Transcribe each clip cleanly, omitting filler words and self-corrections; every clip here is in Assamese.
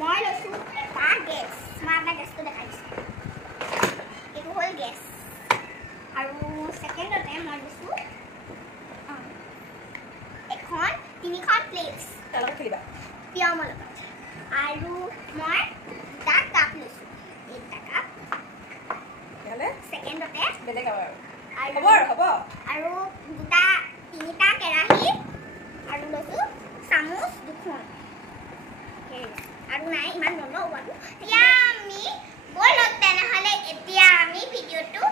মই লৈছো এটা গেছ মই এটা গেছটো দেখাইছো এইটো হ'ল গেছ আৰু সেকেন্ডতে মই লৈছো এখন তিনিখন প্লেটস তালকে খেলিবা পিয়াও লগত আৰু মই দুটা কাপ লৈছো এটা কাপ হলে সেকেন্ডতে বেলেগ আৰু হ'ব আৰু দুটা তিনিটা কেৰাহী আৰু লৈছো চামুচ দুখন আৰু নাই ইমান নলওঁ আৰু এতিয়া আমি বলক তেনেহ'লে এতিয়া আমি ভিডিঅ'টো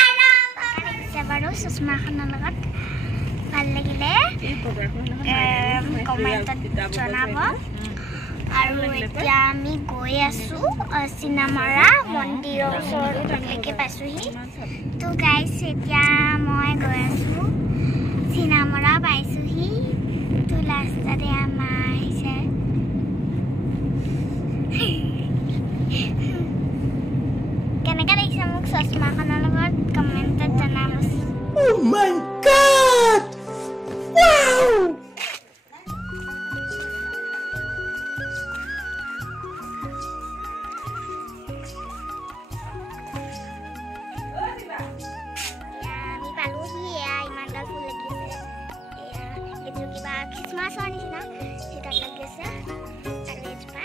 আৰম্ভ কৰিছে বাৰু চশমাখনৰ লগত ভাল লাগিলে কমেণ্টত জনাব আৰু এতিয়া আমি গৈ আছো চিনামৰা মন্দিৰৰ ওচৰলৈকে পাইছোহি তো গাইজ এতিয়া মই গৈ আছো চিনামৰা পাইছোহি তো লাষ্টতে আমাৰ আহিছে কেনেকৈ দেখিছে মোক চশমাখনৰ লগত কমেণ্টত জনাবচোন Oh my god! Wow! আমি পালোহি এয়া ইমানডাল ফুল লাগিছে এয়া এইটো কিবা খ্ৰীষ্টমাছৰ নিচিনা সেইটাত লাগি আছে আৰু এজোপা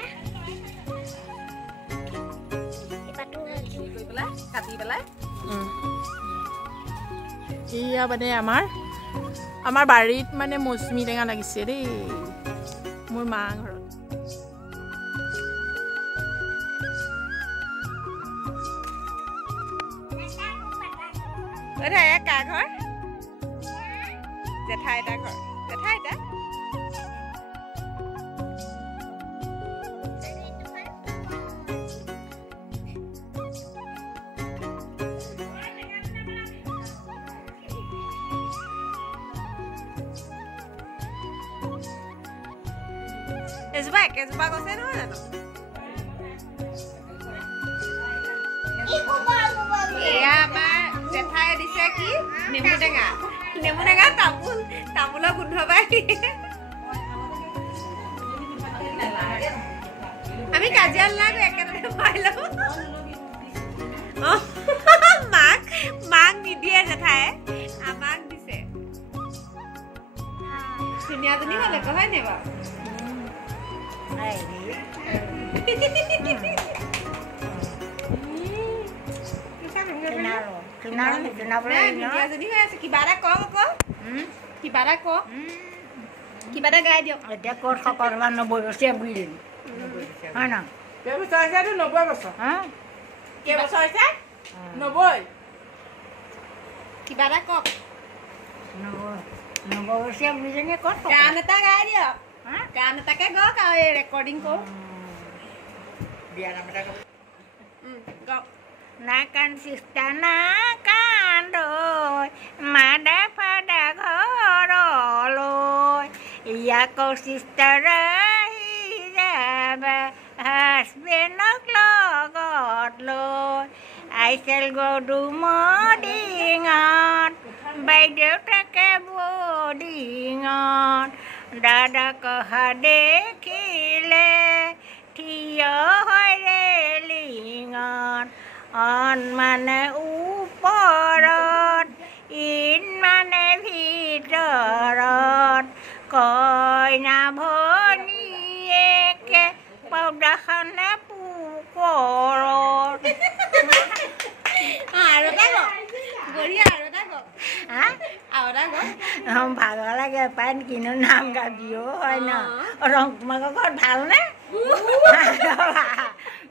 এপাতো কাটি পেলাই এয়া মানে আমাৰ বাৰীত মানে মৌচুমী টেঙা লাগিছে দেই মোৰ মা ঘৰত কা ঘৰ জেঠাই এটা ঘৰ জেঠাই এটা এজোপা একেজোপা গছে নহয় জানো এয়া আমাৰ জেঠাই দিছে কি নেমু টেঙা তামোলৰ গোন্ধ পাই আমি কাজিয়া লাগো একেলগে পাই লওঁ মাক নিদিয়ে জেঠাই আমাক দিছে ধুনীয়াজনী হলে হয় নে বাৰু কিবা এটা গাই দিয়ক এতিয়া ক'ত সকলোমান 90 বছৰীয়া বুঢ়ী জনী হয় ন কেইবছৰ হৈছে 90 বছৰ কেইবছৰ হৈছে 90 কিবা এটা কওক 90 বছৰীয়া বুঢ়ীজনীয়ে ক'ত গান এটা গাই দিয়ক গান এটাকে গওক আৰু এই ৰেকৰ্ডিং কৰো বিয়া নাম এটা গওক নাকান চিষ্টা নাকান্দৈ মাদা ফাদা ঘৰলৈ ইয়াকো চিষ্টাৰ আহি যাবা হাজবেণ্ডক লগত লৈ আইচেল গৰু মডিঙত বাইদেউ থাকে বডিঙত দাদাক অহা দেখিলে থিয় হয় ৰেলিঙত অন মানে ওপৰত ইন মানে ভিতৰত কইনা ভনীয়েকে পৌদাখনে পোকৰত আৰু এটা গওক বঢ়িয়া আৰু এটা গওক আৰু এটা গওক ভাগৰ লাগে পাই কিনো নাম গাবিও হয় ন ৰং তোমালোকৰ ঘৰত ভালনে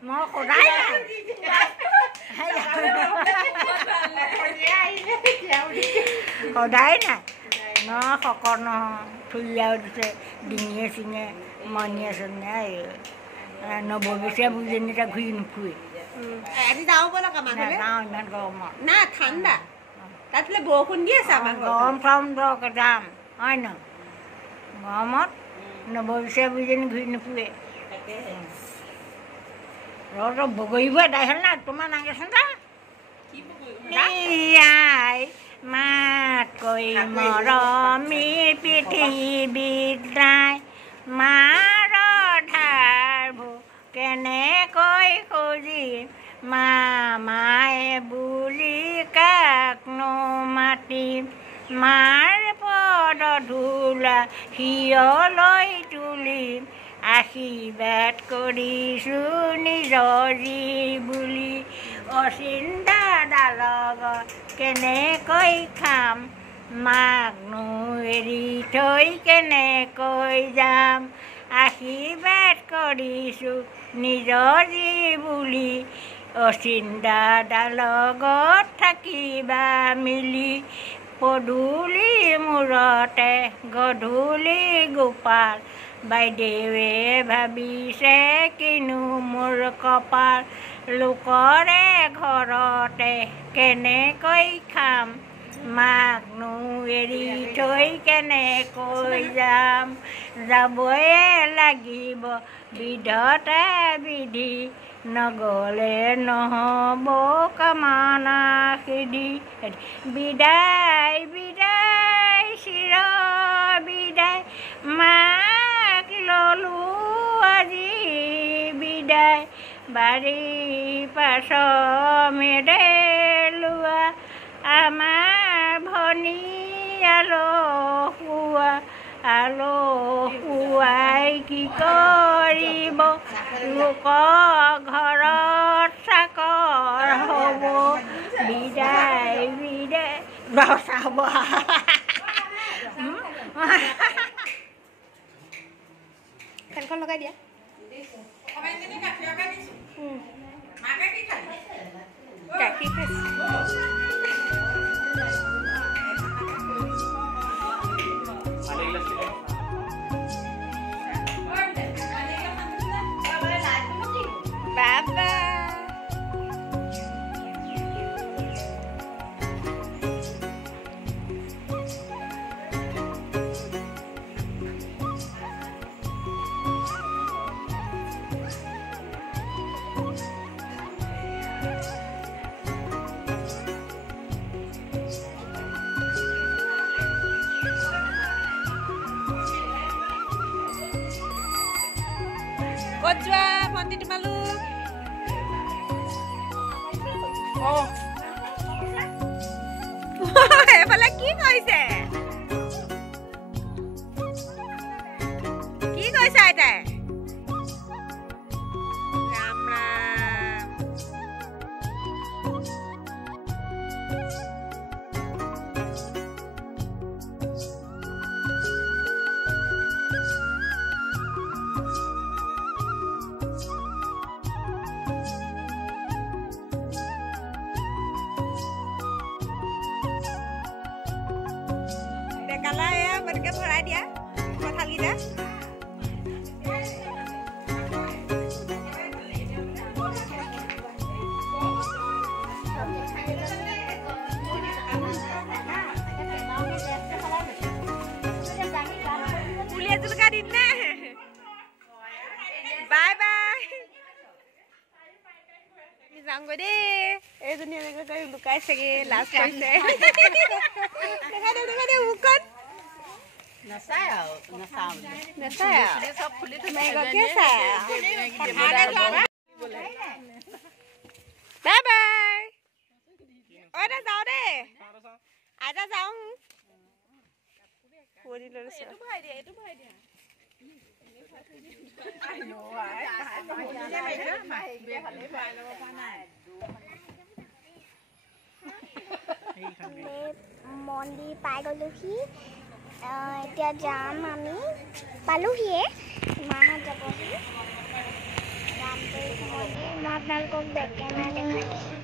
মই সদায় নাই সদায় নাই ন শকত নহয় ফুলিয়াও দিছে ডিঙিয়ে চিঙে মণিয়ে চনিয়ে 90 বছৰীয়া বুঢ়ীজনী এটা ঘূৰি নুফুৰে আজি যাওঁ ব'লক আমাৰ ঘৰলৈ নাযাওঁ ইমান গৰমত না ঠাণ্ডা তাত বোলে বৰষুণ দি আছে আমাৰ গৰম চৰম দৰকাৰ যাম হয় ন গৰমত 90 বছৰীয়া বুঢ়ীজনী ঘূৰি নুফুৰে ৰ বগৰীবোৰ এদাই হ'ল না তোমাৰ নাগেচোন দা আই মাত কৈ মৰমী পৃথিৱীত নাই মাৰ ধাৰবোৰ কেনেকৈ খুজিম মায়ে বুলি কাকনো মাতিম মাৰ পদ ধূলা শিৰলৈ তুলিম আশীৰ্বাদ কৰিছোঁ নিজৰ জী বুলি অচিন্তা ডালগ কেনেকৈ খাম মাকনো এৰি থৈ কেনেকৈ যাম আশীৰ্বাদ কৰিছোঁ নিজৰ জী বুলি অচিন্তা ডালগত থাকিবা মিলি পদূলি মূৰতে গধূলি গোপাল বাইদেৱে ভাবিছে কিনো মোৰ কপাল লোকৰে ঘৰতে কেনেকৈ খাম মাকনো এৰি থৈ কেনেকৈ যাম যাবয়ে লাগিব বিধতা বিধি নগ'লে নহ'ব কামনা সিদ্ধি বিদায় বিদায় চিৰ বিদায় মাক ল'লোঁ আজি বিদায় বাৰী পাছৰ মেদে লোৱা আমাৰ ভনী আলহুৱাই কি কৰিব লোক ঘৰত চাকৰ হ'ব বিদায় বিদায় হ'ব ফেনখন লগাই দিয়া গাখীৰ বাবা ক'ত যোৱা ভণ্টি তোমালোক এইফালে কি কৰিছে কি কৈছে আইতাই ৰাম ৰাম ডেকালা এয়া গতিকে ভৰাই দিয়া কঁঠালকেইটা পুলি এজোলকা দিম নে বাই বাই যাওঁগৈ দেই এইজনী এনেকৈ কৰি লুকাইছেগে লাজ কৰিছে দেখা দে মুখখন নাচাই বাই বাই অ' যাওঁ দেই আইতা যাওঁ মন্দিৰ পাই গ'লোহি এতিয়া যাম আমি পালোহিয়ে মাহঁত যাবহি ৰামদেৱ মন্দিৰ মই আপোনালোকক বেক কেমেৰা দেখাইছোঁ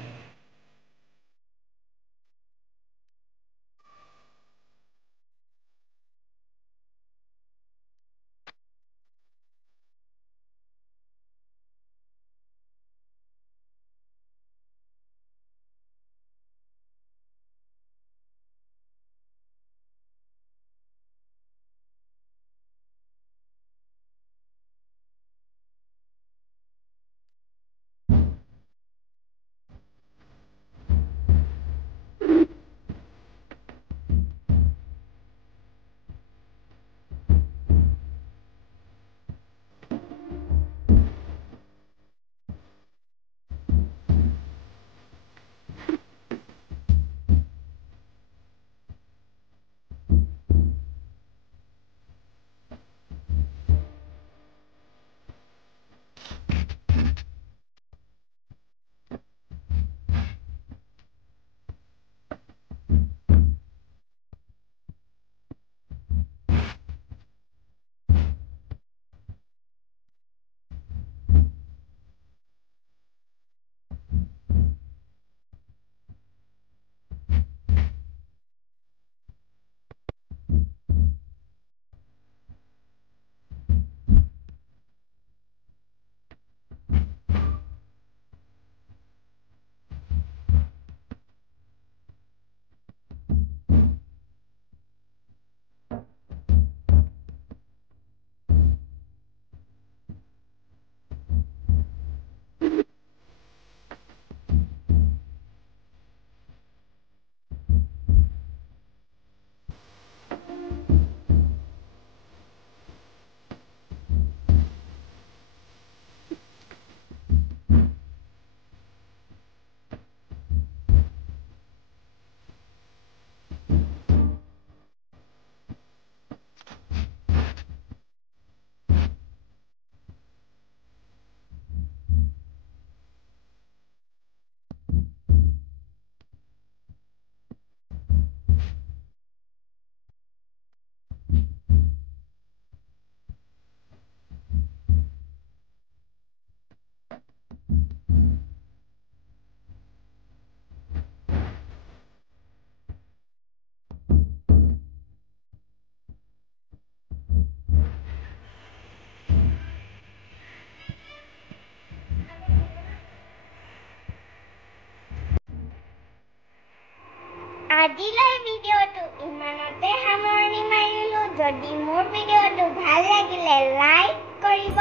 ভিডিঅ'টো ইমানতে সামৰণি মাৰিলোঁ যদি মোৰ ভিডিঅ'টো ভাল লাগিলে লাইক কৰিব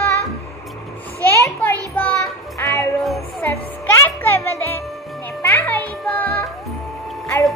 শ্বেয়াৰ কৰিব আৰু ছাবস্ক্ৰাইব কৰিবলৈ নেপাহৰিব আৰু